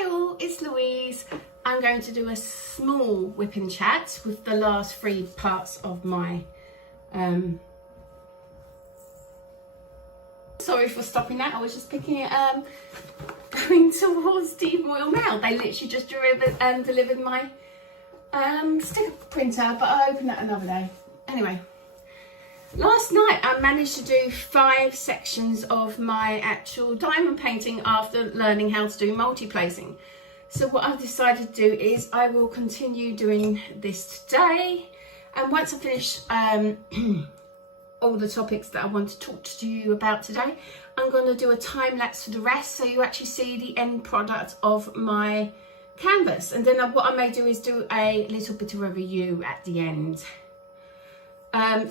Hi all, it's Louise. I'm going to do a small whip and chat with the last 3 parts of my sorry for stopping that, I was just picking it going towards the Royal Mail. They literally just delivered my sticker printer, but I'll open that another day. Anyway, last night I managed to do 5 sections of my actual diamond painting after learning how to do multi-placing. So what I've decided to do is I will continue doing this today, and once I finish all the topics that I want to talk to you about today, I'm going to do a time lapse for the rest, so you actually see the end product of my canvas. And then what I may do is do a little bit of a review at the end.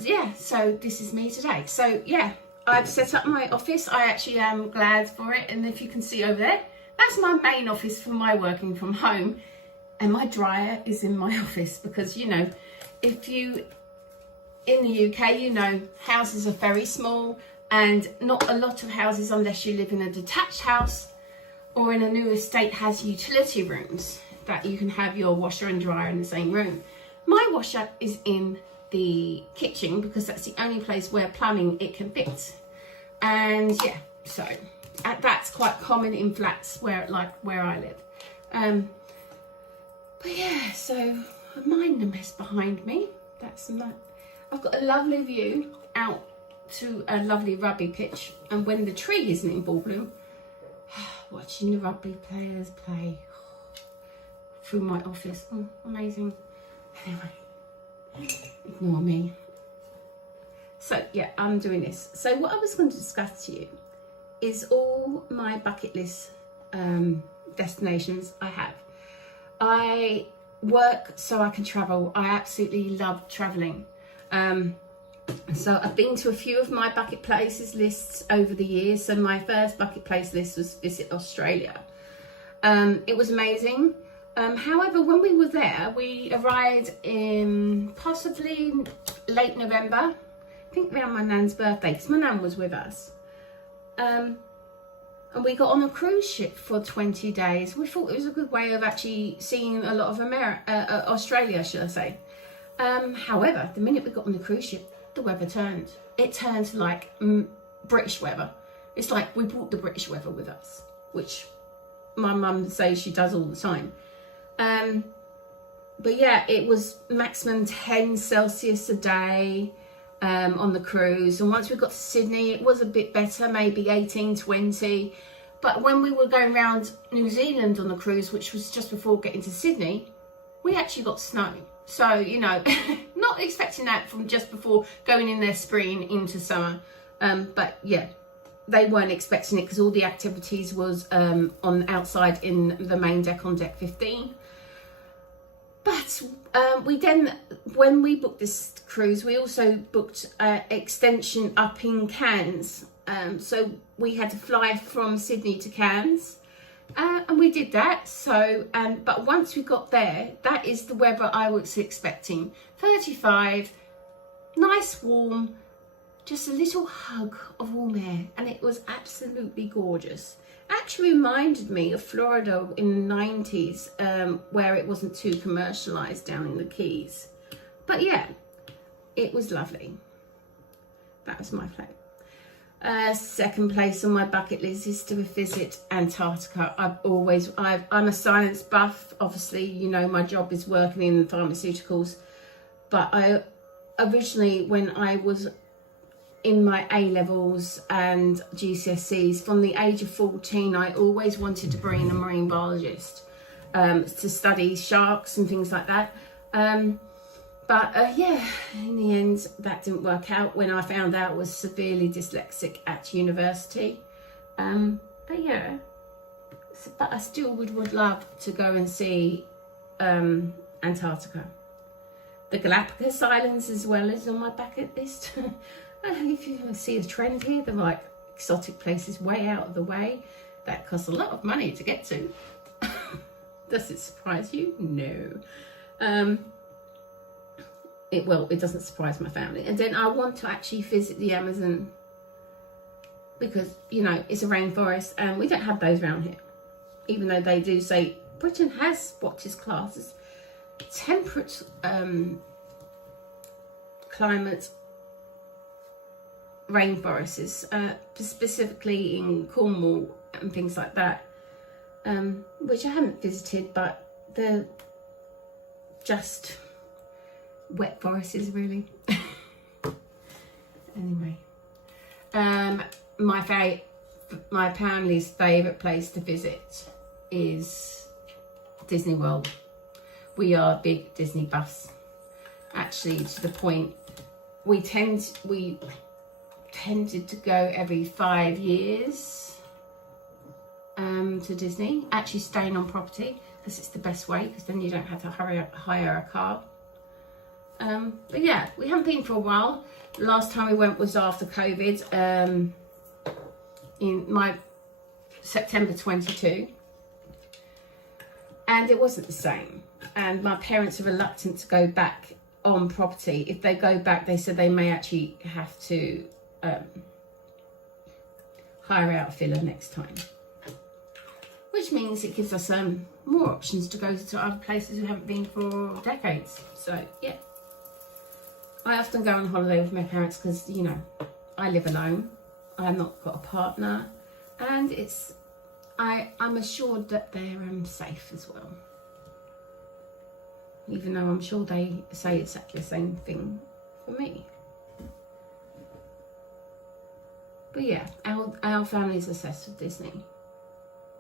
Yeah, so this is me today. So yeah, I've set up my office. I actually am glad for it, and if you can see over there, that's my main office for my working from home, and my dryer is in my office because, you know, if you in the UK, you know, houses are very small, and not a lot of houses, unless you live in a detached house or in a new estate, has utility rooms that you can have your washer and dryer in the same room. My washer is in the kitchen because that's the only place where plumbing it can fit. And yeah, so that's quite common in flats where I live. But yeah, so I mind the mess behind me. That's not. I've got a lovely view out to a lovely rugby pitch, and when the tree isn't in full bloom, watching the rugby players play through my office. Amazing. Anyway, ignore me. So yeah, I'm doing this. So what I was going to discuss to you is all my bucket list destinations I have. I work so I can travel. I absolutely love traveling. So I've been to a few of my bucket places lists over the years. So my first bucket place list was visit Australia. It was amazing. However, when we were there, we arrived in possibly late November, I think around my nan's birthday, because my nan was with us. And we got on a cruise ship for 20 days. We thought it was a good way of actually seeing a lot of Australia, should I say. However, the minute we got on the cruise ship, the weather turned. It turned to like British weather. It's like we brought the British weather with us, which my mum says she does all the time. But yeah, it was maximum 10 Celsius a day on the cruise. And once we got to Sydney, it was a bit better, maybe 18, 20. But when we were going around New Zealand on the cruise, which was just before getting to Sydney, we actually got snow. So, you know, not expecting that from just before going in their spring into summer. But yeah, they weren't expecting it because all the activities was on outside in the main deck on deck 15. But we then, when we booked this cruise, we also booked extension up in Cairns. So we had to fly from Sydney to Cairns. And we did that. So, but once we got there, that is the weather I was expecting. 35, nice, warm, just a little hug of warm air, and it was absolutely gorgeous. Actually reminded me of Florida in the 90s, where it wasn't too commercialized down in the Keys. But yeah, it was lovely. That was my favourite. Second place on my bucket list is to visit Antarctica. I'm a science buff. Obviously, you know, my job is working in pharmaceuticals. But I originally, when I was in my A-levels and GCSEs, from the age of 14, I always wanted to bring in a marine biologist to study sharks and things like that. But yeah, in the end, that didn't work out when I found out I was severely dyslexic at university. But yeah, but I still would love to go and see Antarctica. The Galapagos Islands as well is on my bucket list. If you see a trend here, they're like exotic places way out of the way that cost a lot of money to get to. Does it surprise you? No. It doesn't surprise my family. And then I want to actually visit the Amazon because, you know, it's a rainforest and we don't have those around here. even though they do say Britain has what is classed as temperate climate rainforests, specifically in Cornwall and things like that, which I haven't visited, but they're just wet forests really. Anyway, my family's favourite place to visit is Disney World. We are big Disney buffs, actually, to the point we tended to go every 5 years to Disney, actually staying on property, because it's the best way, because then you don't have to hire a car. But yeah, we haven't been for a while. The last time we went was after COVID, in my September 22, and it wasn't the same, and my parents are reluctant to go back on property. If they go back, they said they may actually have to hire out a filler next time, which means it gives us more options to go to other places we haven't been for decades. So yeah, I often go on holiday with my parents because, you know, I live alone, I've not got a partner, and I'm assured that they're safe as well, even though I'm sure they say exactly the same thing for me. But yeah, our family's obsessed with Disney.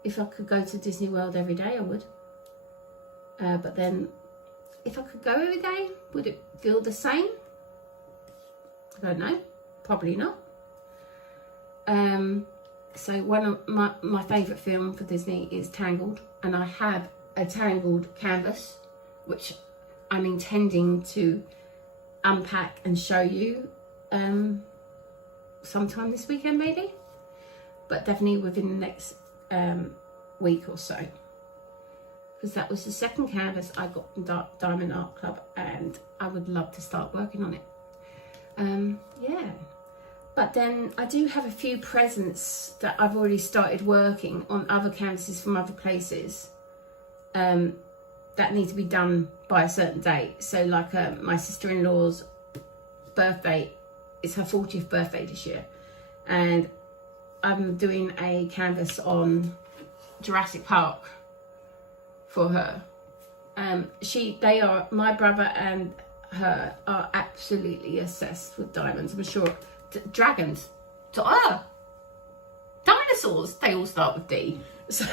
If I could go to Disney World every day, I would. But then, if I could go every day, would it feel the same? I don't know. Probably not. So one of my favourite film for Disney is Tangled, and I have a Tangled canvas, which I'm intending to unpack and show you sometime this weekend maybe, but definitely within the next week or so, because that was the second canvas I got from Diamond Art Club, and I would love to start working on it. Yeah, but then I do have a few presents that I've already started working on, other canvases from other places that need to be done by a certain date. So like my sister-in-law's birthday, it's her 40th birthday this year, and I'm doing a canvas on Jurassic Park for her. My brother and her are absolutely obsessed with diamonds. I'm sure dragons, dinosaurs, they all start with D. So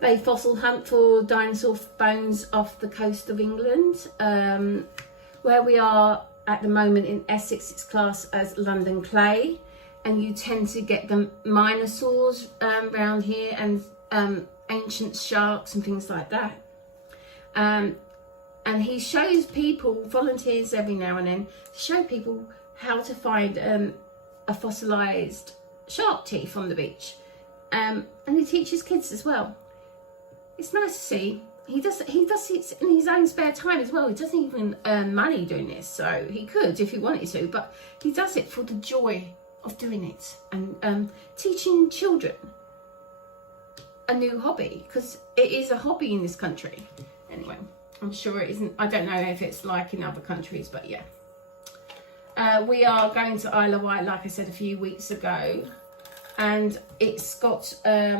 they fossil hunt for dinosaur bones off the coast of England. Where we are at the moment in Essex, it's classed as London clay, and you tend to get the minosaurs around here, and ancient sharks and things like that. And he shows people, volunteers every now and then, to show people how to find a fossilised shark teeth on the beach. And he teaches kids as well. It's nice to see. He does it in his own spare time as well. He doesn't even earn money doing this, so he could if he wanted to, but he does it for the joy of doing it, and teaching children a new hobby, because it is a hobby in this country. Anyway, I'm sure it isn't. I don't know if it's like in other countries, but yeah. We are going to Isle of Wight, like I said a few weeks ago, and it's got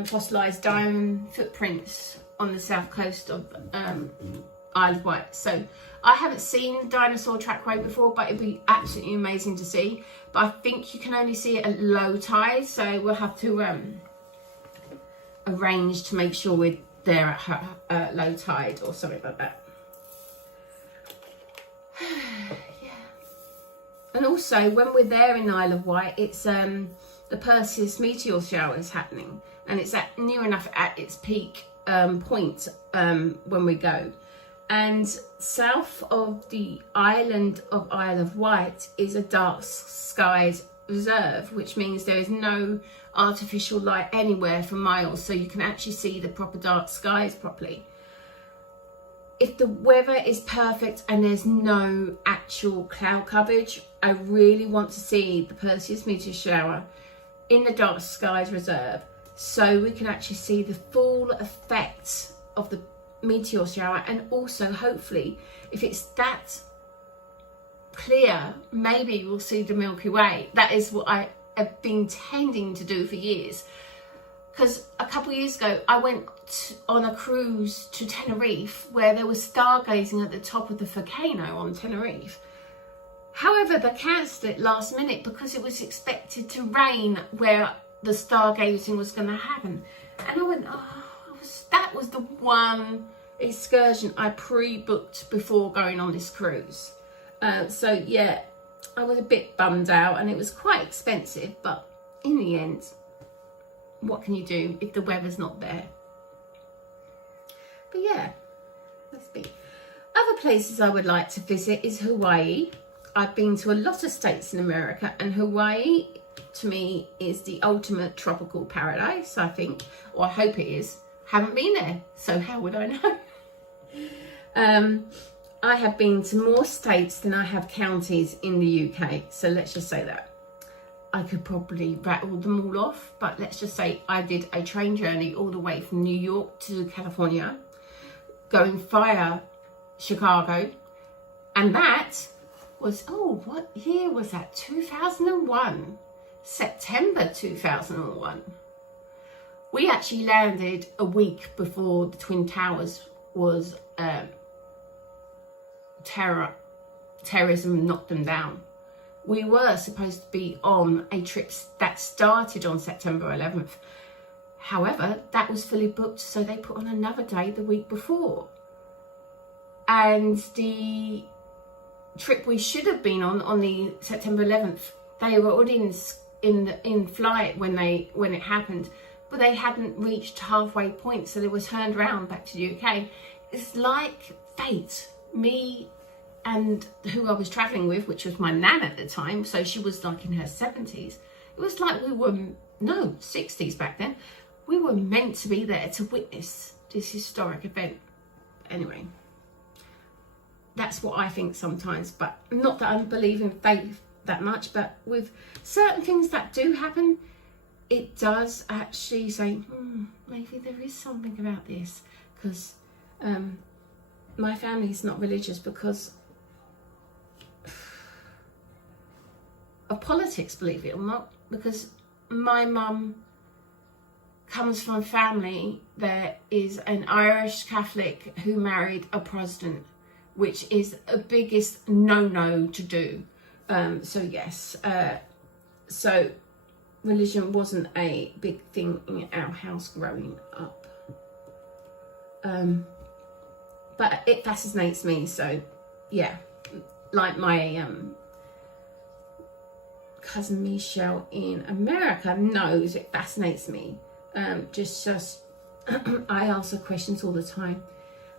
fossilised diamond footprints on the south coast of Isle of Wight. So I haven't seen the dinosaur trackway before, but it'd be absolutely amazing to see. But I think you can only see it at low tide, so we'll have to arrange to make sure we're there at low tide or something like that. Yeah. And also, when we're there in Isle of Wight, it's the Perseus meteor shower is happening, and it's near enough at its peak point when we go. And south of the island of Isle of Wight is a dark skies reserve, which means there is no artificial light anywhere for miles, so you can actually see the proper dark skies properly. If the weather is perfect and there's no actual cloud coverage, I really want to see the Perseus meteor shower in the dark skies reserve, so we can actually see the full effect of the meteor shower. And also, hopefully, if it's that clear, maybe we'll see the Milky Way. That is what I have been tending to do for years, because a couple of years ago I went on a cruise to Tenerife where there was stargazing at the top of the volcano on Tenerife. However, they cancelled it last minute because it was expected to rain where the stargazing was going to happen. And I went, that was the one excursion I pre-booked before going on this cruise. So yeah, I was a bit bummed out, and it was quite expensive, but in the end, what can you do if the weather's not there? But yeah, that's big. Other places I would like to visit is Hawaii. I've been to a lot of states in America, and Hawaii to me is the ultimate tropical paradise, I think, or I hope it is. Haven't been there, so how would I know? I have been to more states than I have counties in the UK, so let's just say that. I could probably rattle them all off, but let's just say I did a train journey all the way from New York to California, going via Chicago, and that was, what year was that? 2001, September 2001. We actually landed a week before the Twin Towers was terrorism knocked them down. We were supposed to be on a trip that started on September 11th. However, that was fully booked, so they put on another day the week before. And the trip we should have been on the September 11th, they were already in flight when it happened, but they hadn't reached halfway point, so they were turned around back to the UK. It's like fate. Me and who I was travelling with, which was my nan at the time, so she was like in her 70s. It was like we were, 60s back then. We were meant to be there to witness this historic event. Anyway, that's what I think sometimes, but not that I believe in faith that much, but with certain things that do happen, it does actually say, maybe there is something about this, because my family's not religious because of politics, believe it or not, because my mum comes from a family that is an Irish Catholic who married a Protestant, which is the biggest no-no to do. So yes, so religion wasn't a big thing in our house growing up. But it fascinates me, so yeah, like my cousin Michelle in America knows it fascinates me. Just I ask her questions all the time.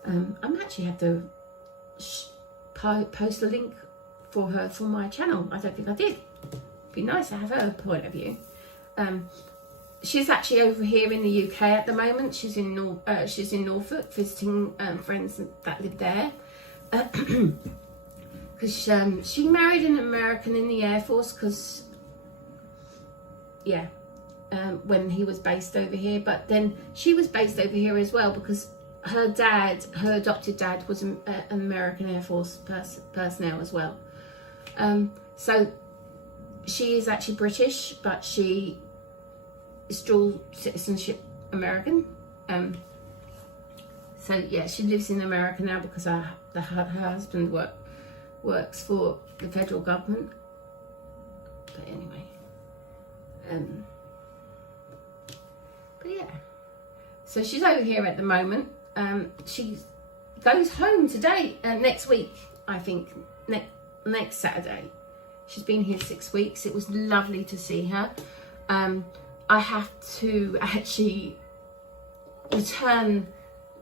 I'm actually have to post a link for her for my channel. I don't think I did. It'd be nice to have her point of view. She's actually over here in the UK at the moment. She's in Norfolk visiting friends that live there. Because she married an American in the Air Force, because when he was based over here, but then she was based over here as well because her adopted dad was an American Air Force personnel as well. So she is actually British, but she is dual citizenship American. So yeah, she lives in America now because her husband works for the federal government. But anyway, but yeah, so she's over here at the moment. She goes home today, next week, I think, next Saturday. She's been here 6 weeks. It was lovely to see her. I have to actually return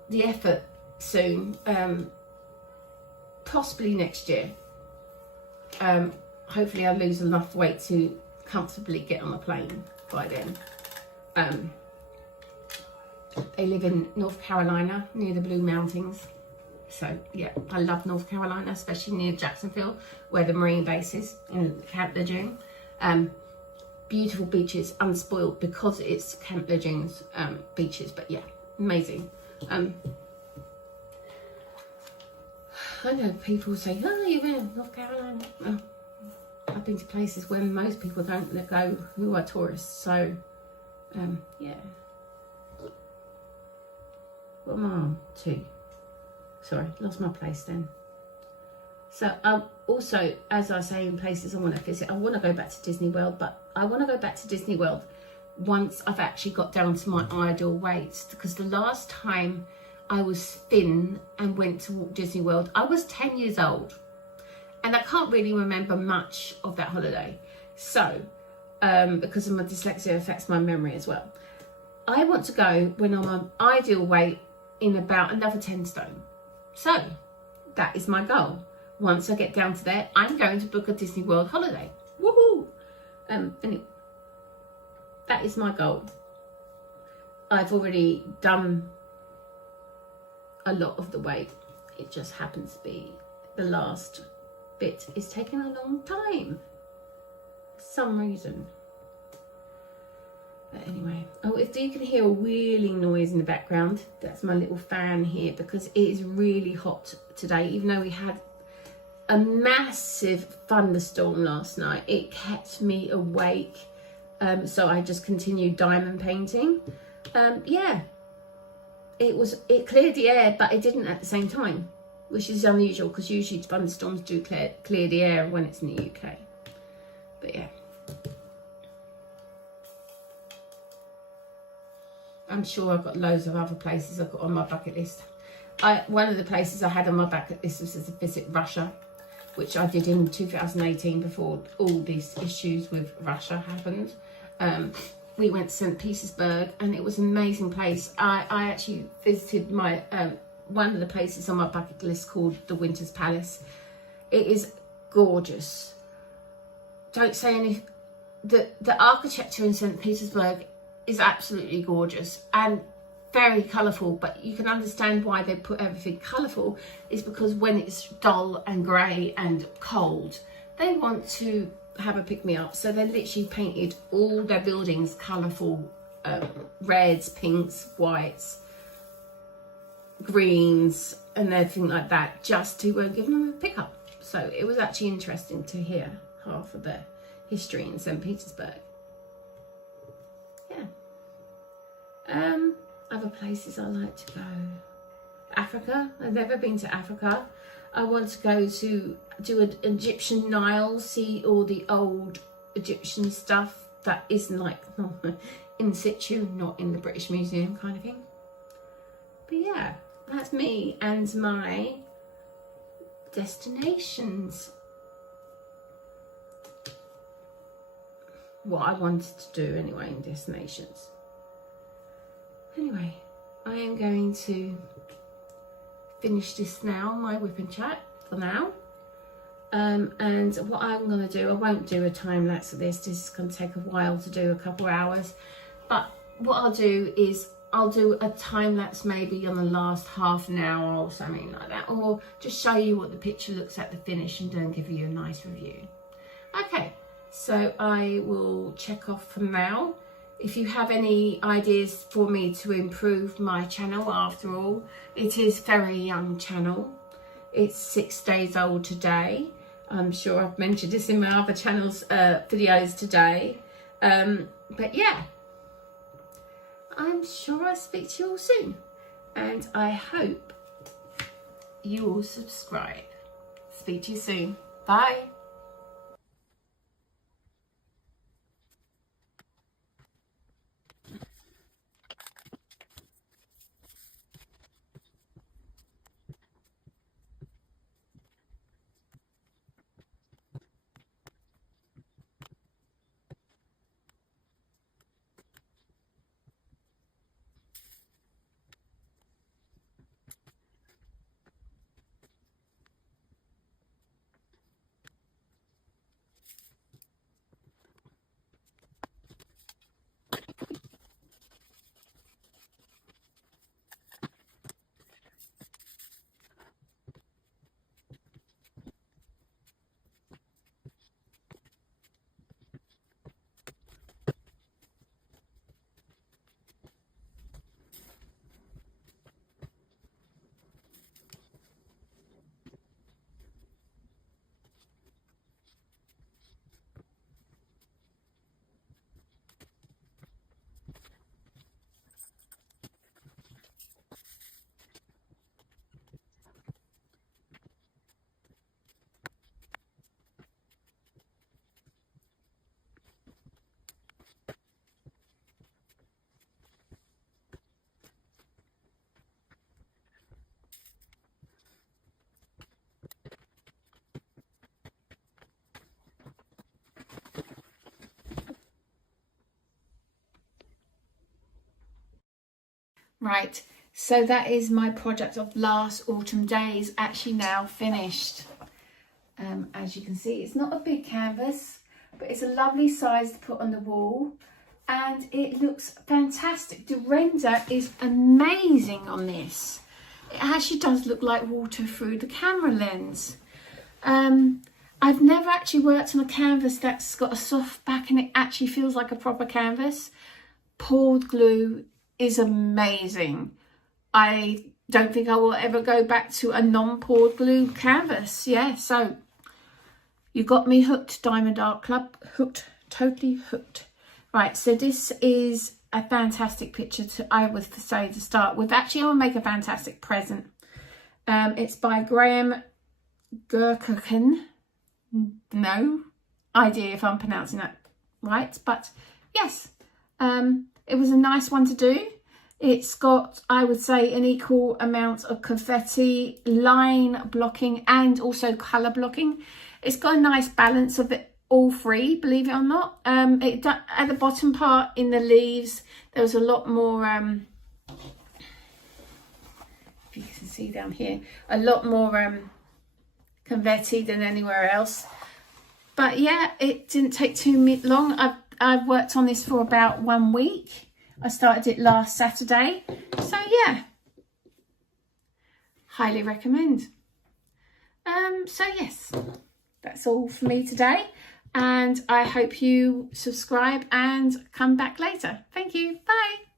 the effort soon, possibly next year. Hopefully I'll lose enough weight to comfortably get on a plane by then. They live in North Carolina near the Blue Mountains. So yeah, I love North Carolina, especially near Jacksonville, where the Marine base is in Camp Lejeune. beautiful beaches, unspoiled, because it's Camp Legends beaches. But yeah, amazing. I know people say, oh, you've been in North Carolina. Well, I've been to places where most people don't let go who are tourists. So, yeah. What am I on? 2. Sorry, lost my place then. So, also, as I say, in places I want to visit, I want to go back to Disney World, but I want to go back to Disney World once I've actually got down to my ideal weight, because the last time I was thin and went to Walt Disney World, I was 10 years old, and I can't really remember much of that holiday. So, because of my dyslexia affects my memory as well. I want to go when I'm on ideal weight in about another 10 stone. So, that is my goal. Once I get down to there, I'm going to book a Disney World holiday. Woohoo! Anyway, that is my goal. I've already done a lot of the weight. It just happens to be the last bit is taking a long time for some reason. But anyway, oh, if you can hear a wheeling noise in the background, that's my little fan here, because it is really hot today. Even though we had a massive thunderstorm last night, it kept me awake. So I just continued diamond painting. Yeah, it cleared the air, but it didn't at the same time, which is unusual, because usually thunderstorms do clear the air when it's in the UK. But yeah, I'm sure I've got loads of other places I've got on my bucket list. One of the places I had on my bucket list was to visit Russia, which I did in 2018 before all these issues with Russia happened. We went to St. Petersburg, and it was an amazing place. I actually visited my one of the places on my bucket list called the Winter's Palace. It is gorgeous. Don't say anything. The architecture in St. Petersburg is absolutely gorgeous and very colourful, but you can understand why they put everything colourful is because when it's dull and grey and cold, they want to have a pick-me-up. So they literally painted all their buildings colourful, reds, pinks, whites, greens and everything like that, just to give them a pick-up. So it was actually interesting to hear half of the history in St. Petersburg. Yeah. Other places I like to go. Africa. I've never been to Africa. I want to go to do an Egyptian Nile, see all the old Egyptian stuff that isn't like in situ, not in the British Museum kind of thing. But yeah, that's me and my destinations. What I wanted to do anyway in destinations. Anyway, I am going to finish this now, my whip and chat for now. And what I'm going to do, I won't do a time lapse of this. This is going to take a while to do, a couple of hours. But what I'll do is I'll do a time lapse maybe on the last half an hour or something like that, or just show you what the picture looks at the finish and then give you a nice review. Okay, so I will check off from now. If you have any ideas for me to improve my channel, after all, it is a very young channel. It's 6 days old today. I'm sure I've mentioned this in my other channel's videos today. But yeah, I'm sure I'll speak to you all soon. And I hope you all subscribe. Speak to you soon. Bye. Right, so that is my project of last autumn days actually now finished. As you can see, it's not a big canvas, but it's a lovely size to put on the wall, and it looks fantastic. The render is amazing on this. It actually does look like water through the camera lens. I've never actually worked on a canvas that's got a soft back and it actually feels like a proper canvas. Poured glue is amazing. I don't think I will ever go back to a non-poured glue canvas. Yeah, so you got me hooked, Diamond Art Club. Hooked, totally hooked. Right, so this is a fantastic picture I would say to start with. Actually, I will make a fantastic present. It's by Gercken. No idea if I'm pronouncing that right, but yes, it was a nice one to do. It's got, I would say, an equal amount of confetti, line blocking, and also colour blocking. It's got a nice balance of it all three, believe it or not. At the bottom part in the leaves, there was a lot more, if you can see down here, a lot more confetti than anywhere else. But yeah, it didn't take too long. I've worked on this for about 1 week. I started it last Saturday. So yeah, highly recommend. So yes, that's all for me today. And I hope you subscribe and come back later. Thank you. Bye.